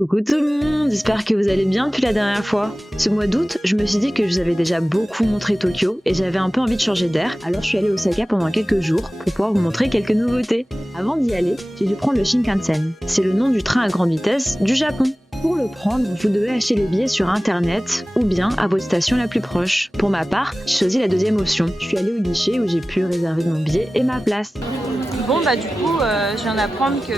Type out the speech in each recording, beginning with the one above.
Coucou tout le monde, j'espère que vous allez bien depuis la dernière fois. Ce mois d'août, je me suis dit que je vous avais déjà beaucoup montré Tokyo et j'avais un peu envie de changer d'air, alors je suis allée à Osaka pendant quelques jours pour pouvoir vous montrer quelques nouveautés. Avant d'y aller, j'ai dû prendre le Shinkansen. C'est le nom du train à grande vitesse du Japon. Pour le prendre, vous devez acheter les billets sur internet ou bien à votre station la plus proche. Pour ma part, j'ai choisi la deuxième option. Je suis allée au guichet où j'ai pu réserver mon billet et ma place. Bon du coup je viens d'apprendre que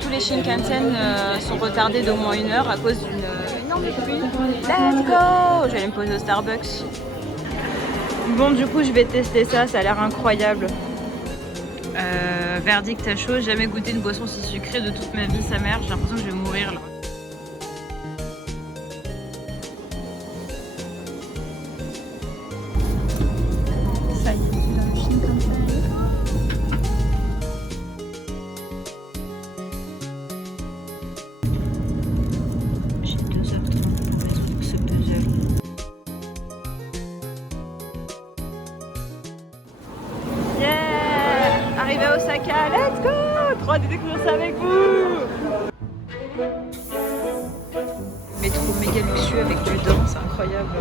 tous les Shinkansen sont retardés d'au moins 1 heure à cause d'une énorme pluie. Let's go! Je vais aller me poser au Starbucks. Bon du coup je vais tester ça, ça a l'air incroyable. Verdict à chaud, jamais goûté une boisson si sucrée de toute ma vie, sa mère, j'ai l'impression que je vais mourir là. Ça y est, je suis dans le Shinkansen. J'ai 2h30 pour résoudre ce puzzle. Yeah! Arrivé à Osaka, let's go! Trop hâte de découvrir ça avec vous! Métro méga luxueux avec du dent, c'est incroyable.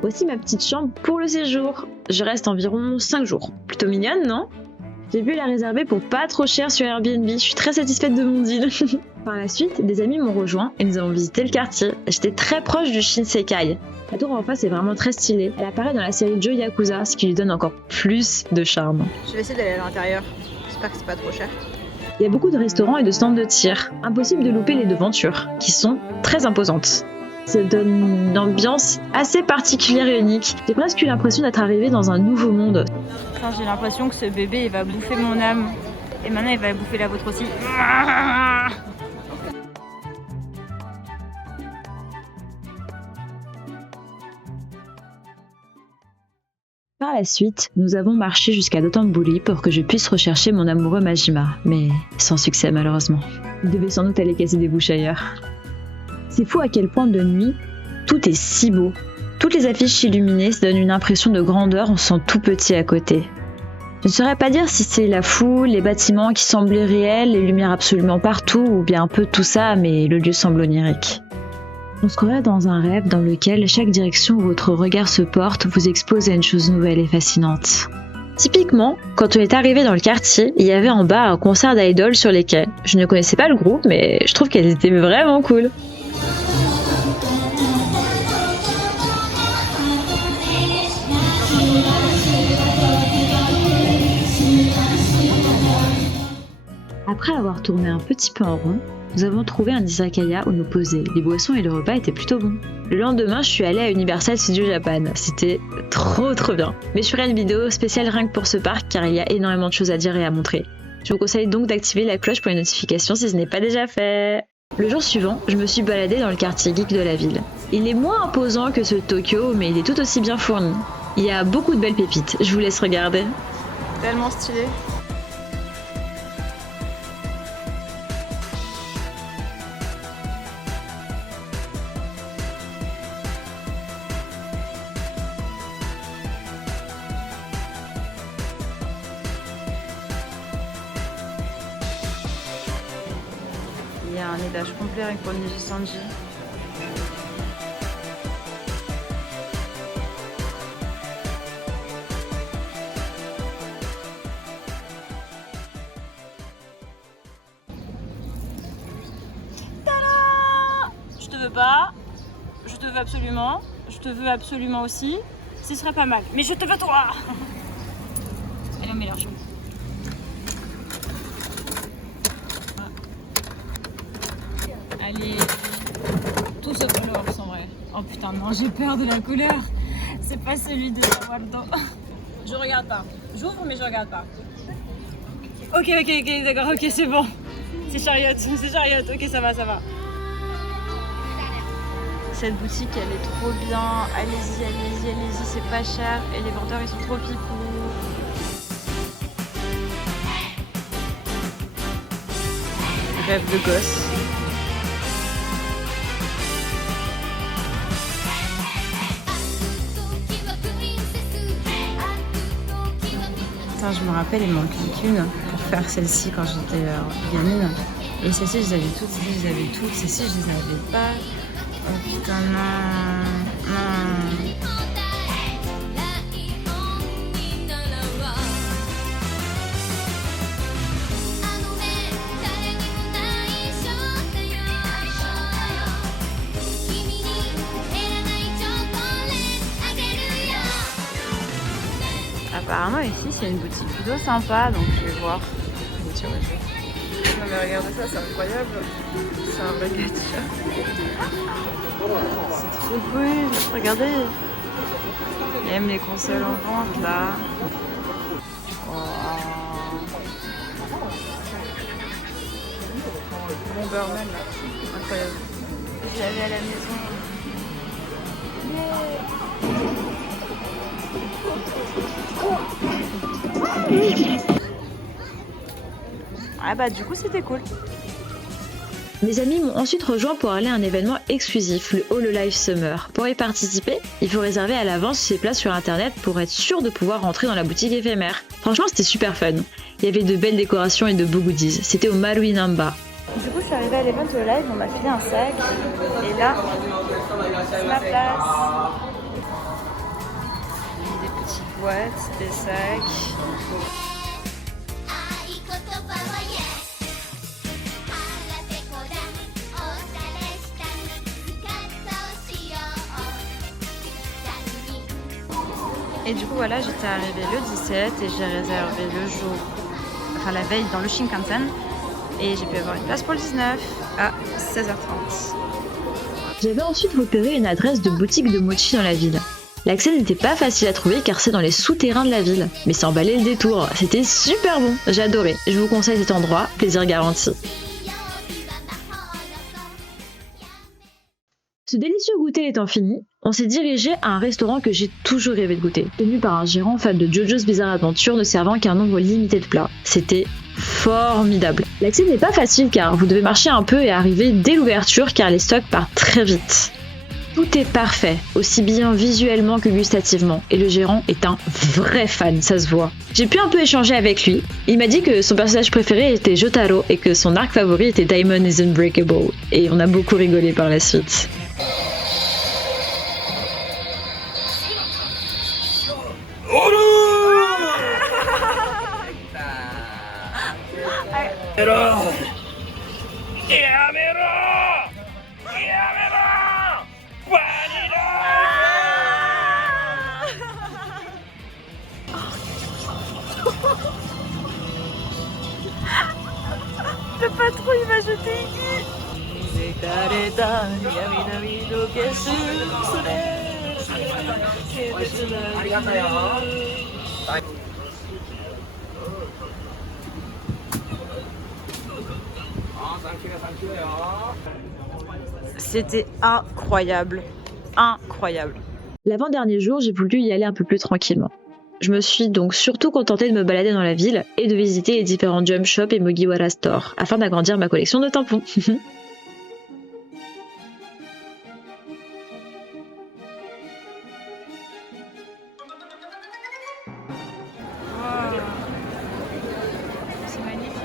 Voici ma petite chambre pour le séjour. Je reste environ 5 jours. Plutôt mignonne, non? J'ai pu la réserver pour pas trop cher sur Airbnb. Je suis très satisfaite de mon deal. Par la suite, des amis m'ont rejoint et nous avons visité le quartier. J'étais très proche du Shinsekai. La tour en face est vraiment très stylée. Elle apparaît dans la série Joe Yakuza, ce qui lui donne encore plus de charme. Je vais essayer d'aller à l'intérieur. J'espère que c'est pas trop cher. Il y a beaucoup de restaurants et de stands de tir. Impossible de louper les devantures, qui sont très imposantes. Ça donne une ambiance assez particulière et unique. J'ai presque eu l'impression d'être arrivée dans un nouveau monde. Enfin, j'ai l'impression que ce bébé il va bouffer mon âme. Et maintenant il va bouffer la vôtre aussi. Par la suite, nous avons marché jusqu'à Dotonbori pour que je puisse rechercher mon amoureux Majima, mais sans succès malheureusement. Il devait sans doute aller casser des bouches ailleurs. C'est fou à quel point de nuit, tout est si beau. Toutes les affiches illuminées se donnent une impression de grandeur, on se sent tout petit à côté. Je ne saurais pas dire si c'est la foule, les bâtiments qui semblent irréels, les lumières absolument partout, ou bien un peu tout ça, mais le lieu semble onirique. On se croirait dans un rêve dans lequel chaque direction où votre regard se porte vous expose à une chose nouvelle et fascinante. Typiquement, quand on est arrivé dans le quartier, il y avait en bas un concert d'idoles sur les quais. Je ne connaissais pas le groupe, mais je trouve qu'elles étaient vraiment cool. Après avoir tourné un petit peu en rond, nous avons trouvé un izakaya où nous poser. Les boissons et le repas étaient plutôt bons. Le lendemain, je suis allée à Universal Studios Japan. C'était trop bien. Mais je ferai une vidéo spéciale rien que pour ce parc car il y a énormément de choses à dire et à montrer. Je vous conseille donc d'activer la cloche pour les notifications si ce n'est pas déjà fait. Le jour suivant, je me suis baladée dans le quartier geek de la ville. Il est moins imposant que ceux de Tokyo, mais il est tout aussi bien fourni. Il y a beaucoup de belles pépites, je vous laisse regarder. Tellement stylé. Il y a un étage complet avec pour Niji Sanji. Tada! Je te veux pas, je te veux absolument, je te veux absolument aussi. Ce serait pas mal, mais je te veux toi! Elle a meilleure chose. Allez, tout sauf l'ours en vrai. Oh putain non, j'ai peur de la couleur. C'est pas celui de Waldo. Je regarde pas. J'ouvre mais je regarde pas. Ok, d'accord, ok c'est bon. C'est Chariot, ok ça va. Cette boutique elle est trop bien. Allez-y, c'est pas cher. Et les vendeurs ils sont trop pipous. Rêve de gosse. Attends, je me rappelle, il manque qu'une pour faire celle-ci quand j'étais gamine. Et celle-ci, je les avais toutes, celle-ci, je les avais toutes, celle-ci, je les avais pas. Oh putain, non, non. Apparemment ici c'est une boutique plutôt sympa, donc je vais voir. Non mais regardez ça, c'est incroyable. C'est un vrai gacha. C'est trop cool. Regardez. Il y a même les consoles en vente là. Wow. Bomberman là. Incroyable. Je l'avais à la maison. Ah bah du coup c'était cool. Mes amis m'ont ensuite rejoint pour aller à un événement exclusif, le Hololive Summer. Pour y participer, il faut réserver à l'avance ses places sur internet pour être sûr de pouvoir rentrer dans la boutique éphémère. Franchement c'était super fun. Il y avait de belles décorations et de beaux goodies. C'était au Maruinamba. Du coup je suis arrivée à l'event Hololive, on m'a filé un sac. Et là, c'est ma place. Des petites boîtes, des sacs. Et du coup voilà, j'étais arrivée le 17 et j'ai réservé le jour, enfin la veille dans le Shinkansen. Et j'ai pu avoir une place pour le 19 à 16h30. J'avais ensuite repéré une adresse de boutique de mochi dans la ville. L'accès n'était pas facile à trouver car c'est dans les souterrains de la ville. Mais ça en valait le détour, c'était super bon, j'ai adoré. Je vous conseille cet endroit, plaisir garanti. Ce délicieux goûter étant fini, on s'est dirigé à un restaurant que j'ai toujours rêvé de goûter, tenu par un gérant fan de JoJo's Bizarre Adventure ne servant qu'un nombre limité de plats. C'était formidable. L'accès n'est pas facile car vous devez marcher un peu et arriver dès l'ouverture car les stocks partent très vite. Tout est parfait, aussi bien visuellement que gustativement, et le gérant est un vrai fan, ça se voit. J'ai pu un peu échanger avec lui. Il m'a dit que son personnage préféré était Jotaro et que son arc favori était Diamond is Unbreakable, et on a beaucoup rigolé par la suite. Le patron il m'a jeté ici. C'était incroyable. Incroyable. L'avant-dernier jour, j'ai voulu y aller un peu plus tranquillement. Je me suis donc surtout contentée de me balader dans la ville et de visiter les différents Jump Shop et Mugiwara Store afin d'agrandir ma collection de tampons. C'est magnifique.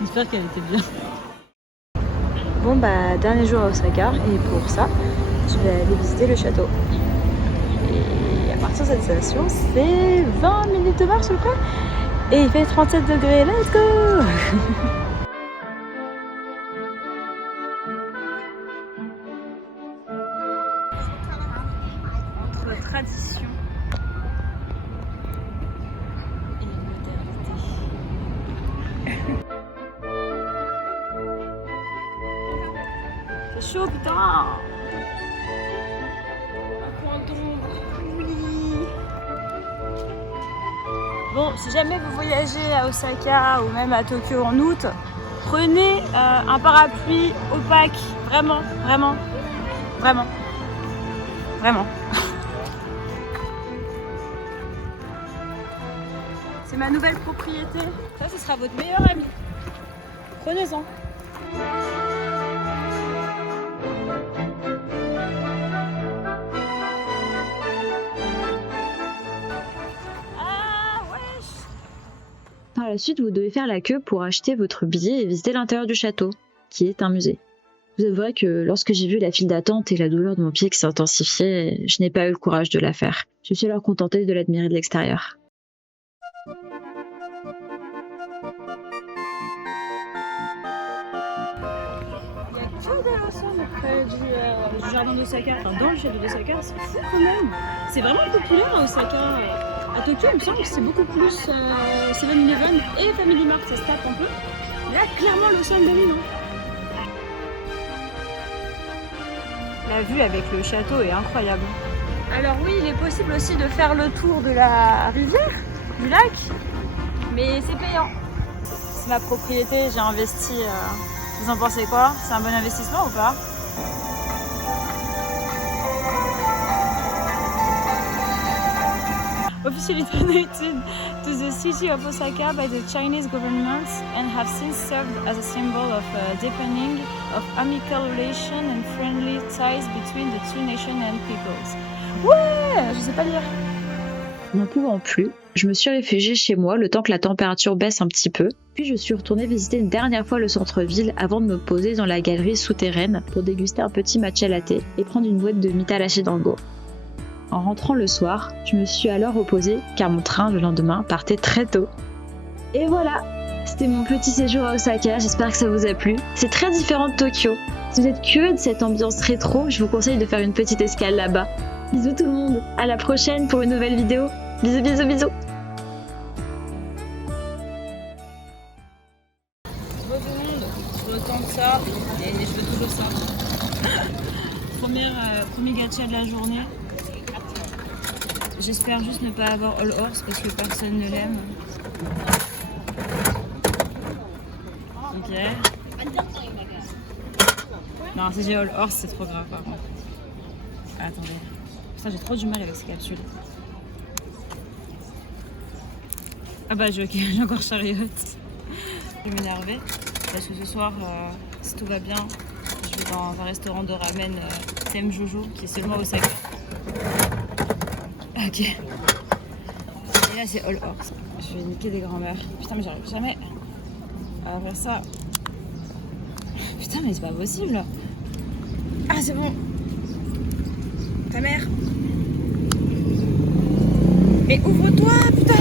J'espère qu'elle était bien. Bon bah dernier jour à Osaka et pour ça je vais aller visiter le château. Et à partir de cette station c'est 20 minutes de marche à peu près. Et il fait 37 degrés, let's go. Entre tradition et modernité. C'est chaud putain. Bon, si jamais vous voyagez à Osaka ou même à Tokyo en août, prenez un parapluie opaque. Vraiment, vraiment, vraiment, vraiment. C'est ma nouvelle propriété. Ça, ce sera votre meilleur ami. Prenez-en. Ah, wesh. Par la suite, vous devez faire la queue pour acheter votre billet et visiter l'intérieur du château, qui est un musée. Vous avouerez que lorsque j'ai vu la file d'attente et la douleur de mon pied qui s'intensifiait, je n'ai pas eu le courage de la faire. Je me suis alors contentée de l'admirer de l'extérieur. Il y a que des Lawson près du jardin d'Osaka, enfin dans le château d'Osaka, c'est fou quand même. C'est vraiment populaire à Osaka. À Tokyo, il me semble que c'est beaucoup plus 7-Eleven et Family Mart, ça se tape un peu. Là, clairement, Lawson domine. La vue avec le château est incroyable. Alors oui, il est possible aussi de faire le tour de la rivière, du lac, mais c'est payant. C'est ma propriété, j'ai investi. Vous en pensez quoi? C'est un bon investissement ou pas? Officially donated to the city of Osaka by the Chinese government and have since served as a symbol of deepening of amicable relations and friendly ties between the two nations and peoples. Ouais, je sais pas lire. N'en pouvant plus, je me suis réfugiée chez moi le temps que la température baisse un petit peu, puis je suis retournée visiter une dernière fois le centre-ville avant de me poser dans la galerie souterraine pour déguster un petit matcha latte et prendre une boîte de Mitalashi Dango. En rentrant le soir, je me suis alors reposée car mon train le lendemain partait très tôt. Et voilà, c'était mon petit séjour à Osaka, j'espère que ça vous a plu. C'est très différent de Tokyo. Si vous êtes curieux de cette ambiance rétro, je vous conseille de faire une petite escale là-bas. Bisous tout le monde, à la prochaine pour une nouvelle vidéo. Bisous bisous bisous. Bonjour tout le monde, je veux autant que ça et je veux toujours ça. Premier gacha de la journée. J'espère juste ne pas avoir All Horse parce que personne ne l'aime. Ok. Non, si j'ai All Horse, c'est trop grave par contre. Attendez. Putain, j'ai trop du mal avec ces capsules. Ah bah, j'ai encore Chariot. Je vais m'énerver parce que ce soir, si tout va bien, je vais dans un restaurant de ramen thème Jojo qui est seulement au Osaka. Ok. Et là c'est All Horse. Je vais niquer des grands-mères. Putain mais j'arrive jamais à faire ça. Putain mais c'est pas possible. Ah c'est bon. Ta mère. Mais ouvre-toi putain.